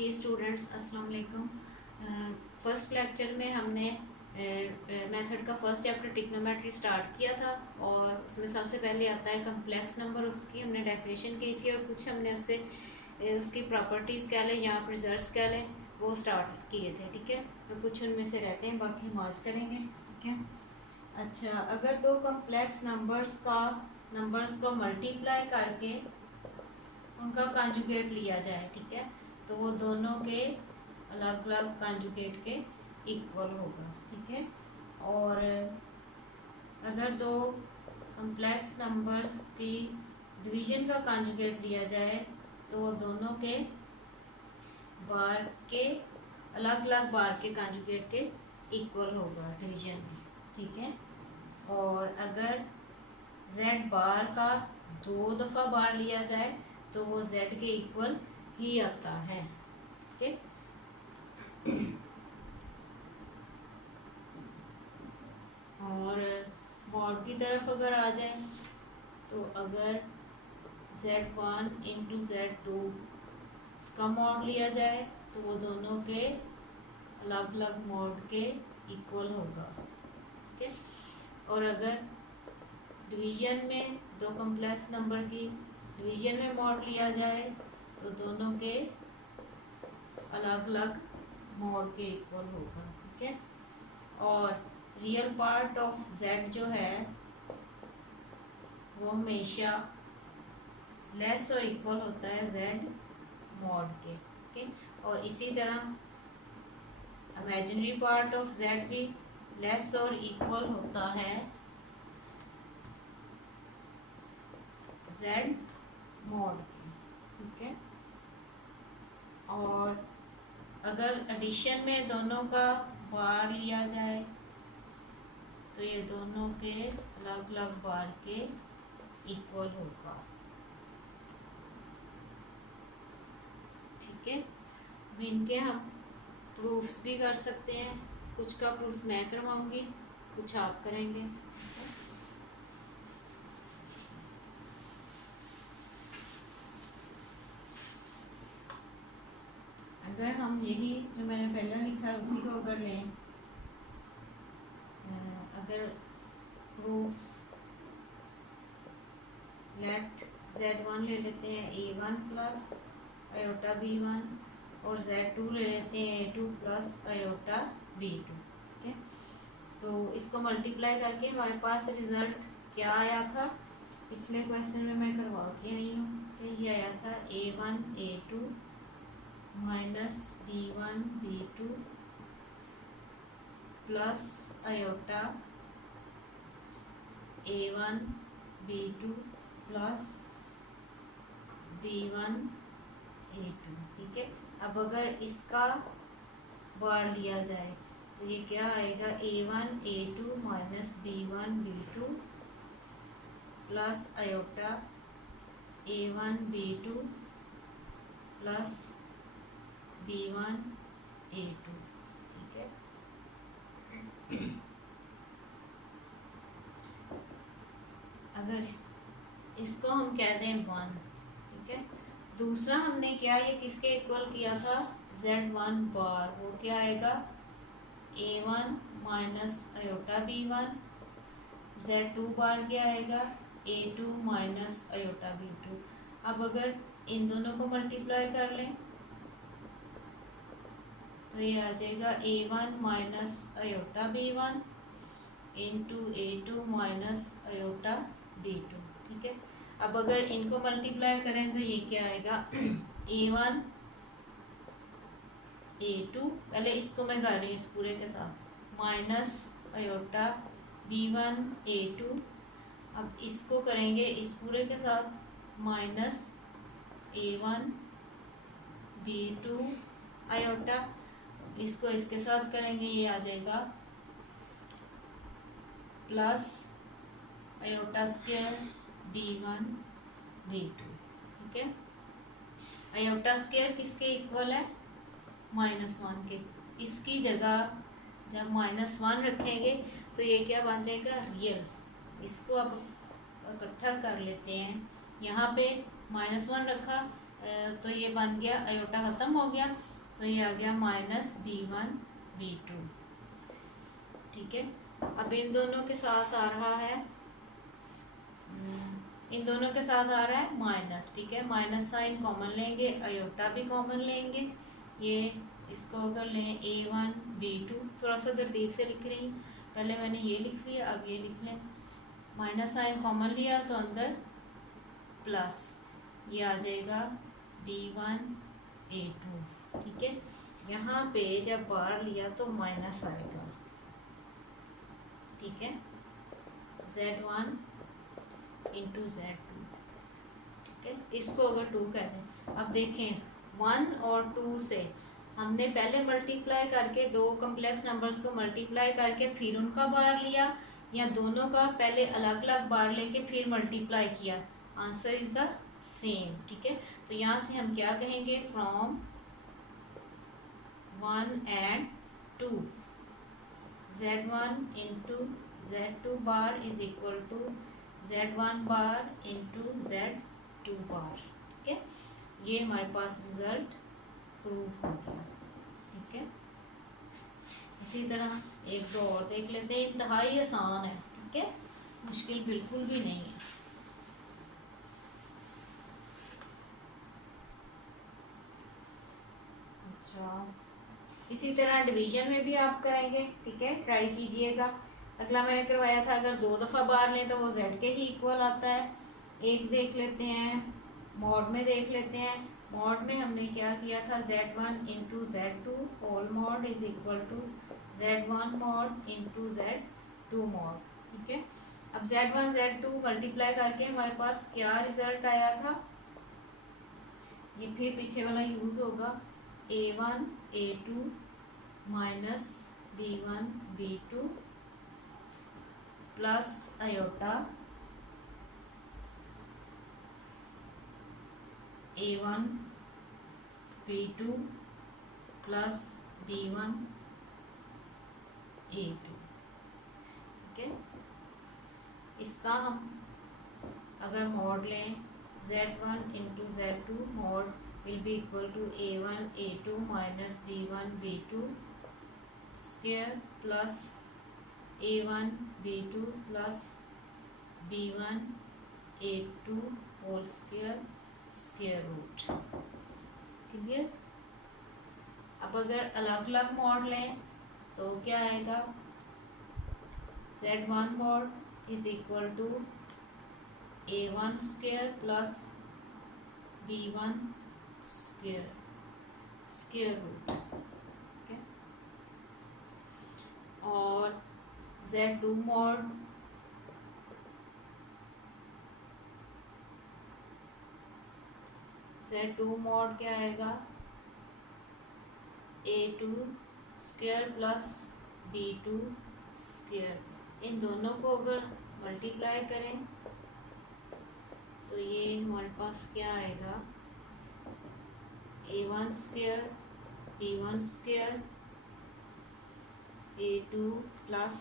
जी students अस्सलाम वालेकुम। First lecture में हमने मेथड का फर्स्ट चैप्टर ट्रिग्नोमेट्री स्टार्ट किया था और उसमें सबसे पहले आता है कम्प्लेक्स नंबर। उसकी हमने डेफिनेशन की थी और कुछ हमने उससे उसकी प्रॉपर्टीज़ कह लें या आप रिजल्ट्स कह लें वो स्टार्ट किए थे। ठीक है, तो कुछ उनमें से रहते हैं, बाकी हम आज करेंगे। ठीक है, अच्छा, अगर दो कम्प्लेक्स नंबर्स को मल्टीप्लाई करके उनका कॉन्जुगेट लिया जाए, ठीक है, तो वो दोनों के अलग अलग कॉन्जुगेट के इक्वल होगा। ठीक है, और अगर दो कम्प्लेक्स नंबर्स की डिवीजन का कॉन्जुगेट लिया जाए तो वो दोनों के बार के अलग अलग बार के कॉन्जुगेट के इक्वल होगा डिवीजन में। ठीक है, और अगर z बार का दो दफ़ा बार लिया जाए तो वो z के इक्वल ही आता है। ठीक है, और मॉड की तरफ अगर आ जाए तो अगर z1 इंटू z2 इसका मॉड लिया जाए तो वो दोनों के अलग अलग मॉड के इक्वल होगा। ठीक है, और अगर डिवीजन में दो कम्प्लेक्स नंबर की डिवीजन में मॉड लिया जाए तो दोनों के अलग अलग मॉड के इक्वल होगा। ठीक है, और रियल पार्ट ऑफ z जो है वो हमेशा लेस और इक्वल होता है z मॉड के। ठीक है, और इसी तरह इमेजिनरी पार्ट ऑफ z भी लेस और इक्वल होता है z मॉड के। ठीक है, और अगर एडिशन में दोनों का बार लिया जाए तो ये दोनों के अलग अलग बार के इक्वल होगा। ठीक है, अब इनके हम प्रूफ्स भी कर सकते हैं। कुछ का प्रूफ्स मैं करवाऊंगी, कुछ आप करेंगे। अगर हम यही जो मैंने पहले लिखा है उसी को अगर लें, अगर प्रूफ्स लेट z1 ले लेते हैं a1 प्लस आयोटा b1 और z2 ले लेते हैं a2 प्लस आयोटा b2। ठीक है, तो इसको मल्टीप्लाई करके हमारे पास रिजल्ट क्या आया था पिछले क्वेश्चन में मैं करवा के आई हूँ कि ये आया था a1 a2 minus b1 b2 plus iota a1 b2 plus b1 a2। ठीक है, अब अगर इसका बार लिया जाए तो ये क्या आएगा a1 a2 minus b1 b2 plus iota a1 b2 plus b1 a2। ठीक है, अगर इसको हम कह दें 1। ठीक है, दूसरा हमने क्या ये किसके इक्वल किया था z1 बार, वो क्या आएगा a1 minus iota b1, z2 बार क्या आएगा a2 माइनस आयोटा b2। अब अगर इन दोनों को मल्टीप्लाई कर लें तो ये आ जाएगा a1 minus iota b1 into a2 minus iota b2। ठीक है, अब अगर इनको मल्टीप्लाई करें तो ये क्या आएगा a1 a2, पहले इसको मैं कर रही हूँ इस पूरे के साथ, माइनस आयोटा b1 a2। अब इसको करेंगे इस पूरे के साथ माइनस a1 b2 आयोटा, इसको इसके साथ करेंगे ये आ जाएगा plus iota square b1 b2। ठीक है, आयोटा स्क्वायर किसके इक्वल है -1 के। इसकी जगह जब -1 रखेंगे तो ये क्या बन जाएगा रियल। इसको अब इकट्ठा कर लेते हैं, यहाँ पे -1 रखा तो ये बन गया, आयोटा ख़त्म हो गया, तो ये आ गया माइनस B1 B2। ठीक है, अब इन दोनों के साथ आ रहा है, इन दोनों के साथ आ रहा है माइनस। ठीक है, माइनस साइन कॉमन लेंगे, आयोटा भी कॉमन लेंगे। ये इसको अगर लें A1 B2, थोड़ा सा तरतीब से लिख रही हूँ, पहले मैंने ये लिख लिया, अब ये लिख लें। माइनस साइन कॉमन लिया तो अंदर प्लस, ये आ जाएगा B1 A2। ठीक है, यहाँ पे जब बार लिया तो माइनस आएगा। ठीक है, Z1 इंटू Z2। ठीक है, इसको अगर 2 कह दें, अब देखें 1 और 2 से हमने पहले मल्टीप्लाई करके दो कम्प्लेक्स नंबर्स को मल्टीप्लाई करके फिर उनका बार लिया, या दोनों का पहले अलग अलग बार लेके फिर मल्टीप्लाई किया, आंसर इज द सेम। ठीक है, तो यहाँ से हम क्या कहेंगे, from 1 and 2 Z1 into Z2 bar is equal to Z1 bar into Z2 bar. ठीक है, ये हमारे पास रिजल्ट प्रूफ हो गया। ठीक है, इसी तरह एक दो और देख लेते हैं, इंतहाई आसान है। ठीक है, मुश्किल बिल्कुल भी नहीं है। अच्छा, इसी तरह डिवीजन में भी आप करेंगे। ठीक है, ट्राई कीजिएगा। अगला मैंने करवाया था, अगर 2 दफ़ा बार लें तो वो Z के ही इक्वल आता है। एक देख लेते हैं, मॉड में देख लेते हैं। मॉड में हमने क्या किया था, Z1 into Z2 whole mod is equal to Z1 mod into Z2 mod. ठीक है, अब Z1 Z2 मल्टीप्लाई करके हमारे पास क्या रिजल्ट आया था, ये फिर पीछे वाला यूज़ होगा, A1 A2 minus B1 B2 plus iota A1 B2 plus B1 A2। ठीक है, इसका हम अगर मॉड लें, Z1 into Z2 mod will be equal to A1 A2 minus B1 B2 square plus A1 B2 plus B1 A2 whole square root। Clear. अब अगर अलग अलग मॉड लें तो क्या आएगा, Z1 mod is equal to A1 square plus B1 square root. ठीक है, और Z2 मॉड क्या आएगा, A2 square plus B2 square. इन दोनों को अगर मल्टीप्लाई करें तो ये हमारे पास क्या आएगा, A1 square B1 square A2 plus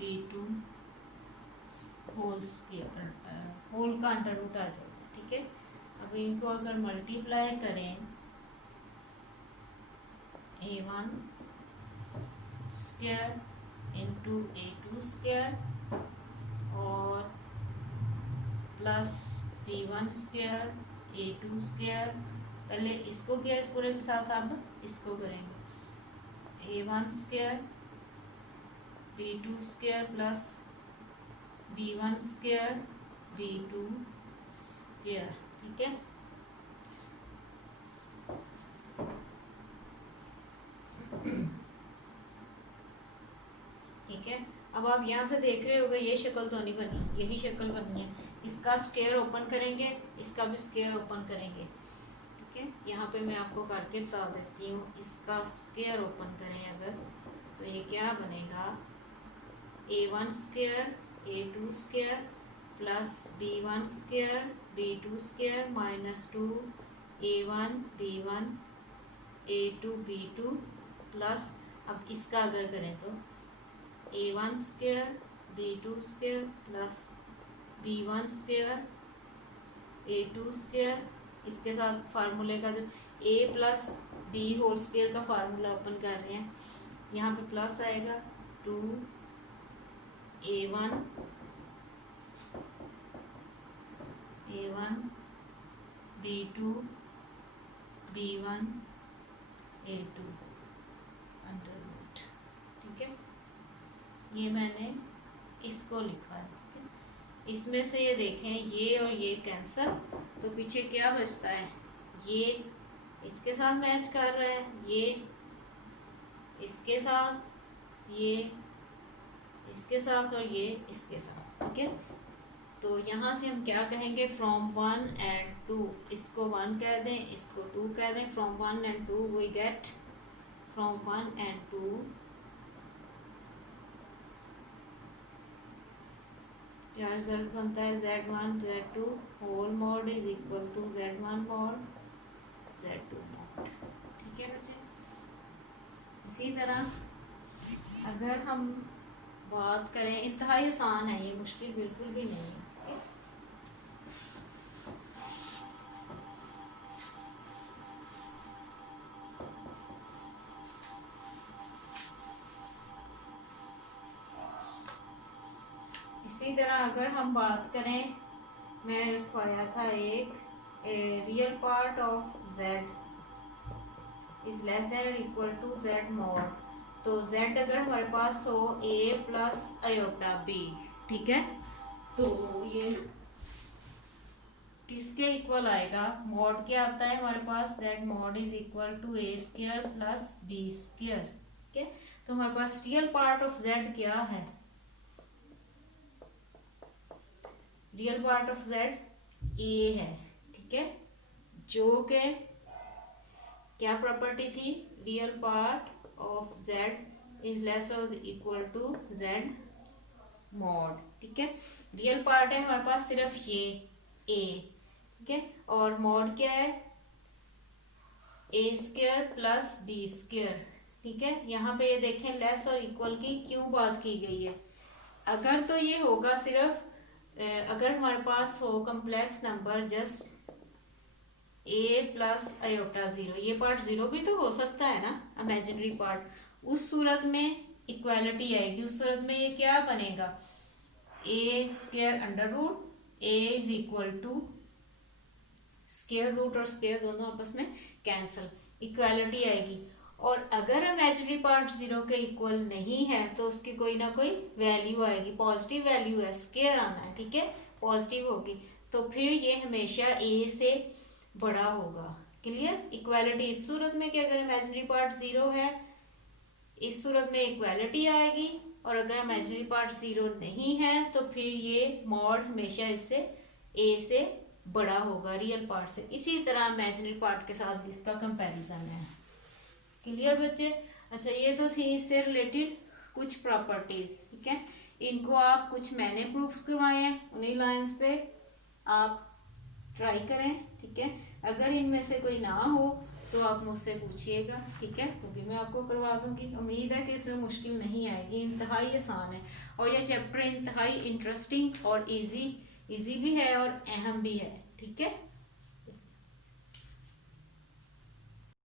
B2 whole square, whole का अंडर रूट आ जाएगा। ठीक है, अब इनको अगर मल्टीप्लाई करें, A1 square into A2 square और plus B1 square A2 square. पहले इसको किया इस पूरे के साथ, अब इसको करेंगे, A1 square B2 square plus B1 square B2 square. ठीक है, ठीक है, अब आप यहाँ से देख रहे होगे ये शक्ल तो नहीं बनी, यही शक्ल बनी है। इसका स्क्वायर ओपन करेंगे, इसका भी स्क्वायर ओपन करेंगे। ठीक है, यहाँ पे मैं आपको करके बता देती हूँ। इसका स्क्वायर ओपन करें अगर, तो ये क्या बनेगा, A1 square A2 square plus B1 square B2 square minus 2 A1 B1 A2 B2 plus, अब इसका अगर करें तो A1 square B2 square plus B1 square A2 square, इसके साथ फार्मूले का जो A plus B whole square का फार्मूला ओपन कर रहे हैं, यहाँ पे प्लस आएगा 2A1 B2 B1 A2 under root. ठीक है, ये मैंने इसको लिखा है। ठीक है, इसमें से ये देखें ये और ये कैंसिल, तो पीछे क्या बचता है, ये इसके साथ मैच कर रहा है, ये इसके साथ, ये इसके साथ और ये इसके साथ। ठीक है, तो यहाँ से हम क्या कहेंगे, फ्रॉम 1 and 2, इसको 1 कह दें, इसको 2 कह दें, from 1 and 2 we get, from 1 and 2 क्या रिजल्ट बनता है, Z1 Z2 whole mod is equal to Z1 mod Z2 mod. ठीक है बच्चे, इसी तरह अगर हम बात करें, इंतहाई आसान है ये, मुश्किल बिल्कुल भी नहीं है। इसी तरह अगर हम बात करें, मैं लिखवाया था एक real part of z is less than equal to z mod, तो z अगर हमारे पास हो a प्लस आयोटा b, ठीक है, तो ये किसके इक्वल आएगा, मॉड क्या आता है हमारे पास, z mod is equal to a square plus b square. ठीक है, तो हमारे पास रियल पार्ट ऑफ z क्या है, real part of z a है। ठीक है, जो के क्या प्रॉपर्टी थी, real part of z is less और इक्वल टू z मॉड। ठीक है, रियल पार्ट है हमारे पास सिर्फ ये a। ठीक है, और मॉड क्या है, a square plus b square. ठीक है, यहाँ पे ये देखें लेस और इक्वल की क्यों बात की गई है, अगर तो ये होगा सिर्फ अगर हमारे पास हो complex number just a plus iota 0, ये पार्ट 0 भी तो हो सकता है ना, इमेजिनरी पार्ट, उस सूरत में इक्वालिटी आएगी, उस सूरत में ये क्या बनेगा, a square under root a is equal to square root और स्क्वायर दोनों आपस में कैंसिल, इक्वालिटी आएगी। और अगर इमेजिनरी पार्ट 0 के इक्वल नहीं है तो उसकी कोई ना कोई वैल्यू आएगी, पॉजिटिव वैल्यू है, स्क्वायर आना है। ठीक है, पॉजिटिव होगी, तो फिर ये हमेशा a से बड़ा होगा। क्लियर, इक्वालिटी इस सूरत में कि अगर इमेजिनरी पार्ट 0 है, इस सूरत में इक्वालिटी आएगी, और अगर इमेजिनरी पार्ट 0 नहीं है तो फिर ये मॉड हमेशा इससे a से बड़ा होगा, रियल पार्ट से। इसी तरह इमेजिनरी पार्ट के साथ भी इसका कंपैरिजन है। क्लियर बच्चे, अच्छा ये तो थी इससे रिलेटेड कुछ प्रॉपर्टीज। ठीक है, इनको आप कुछ मैंने प्रूफ्स करवाए हैं, उन्हीं लाइंस पे आप ट्राई करें। ठीक है, अगर इनमें से कोई ना हो तो आप मुझसे पूछिएगा। ठीक है, तो भी मैं आपको करवा दूंगी। उम्मीद है कि इसमें मुश्किल नहीं आएगी, इंतहाई आसान है, और ये चैप्टर इंतहाई इंटरेस्टिंग और इजी भी है और अहम भी है। ठीक है।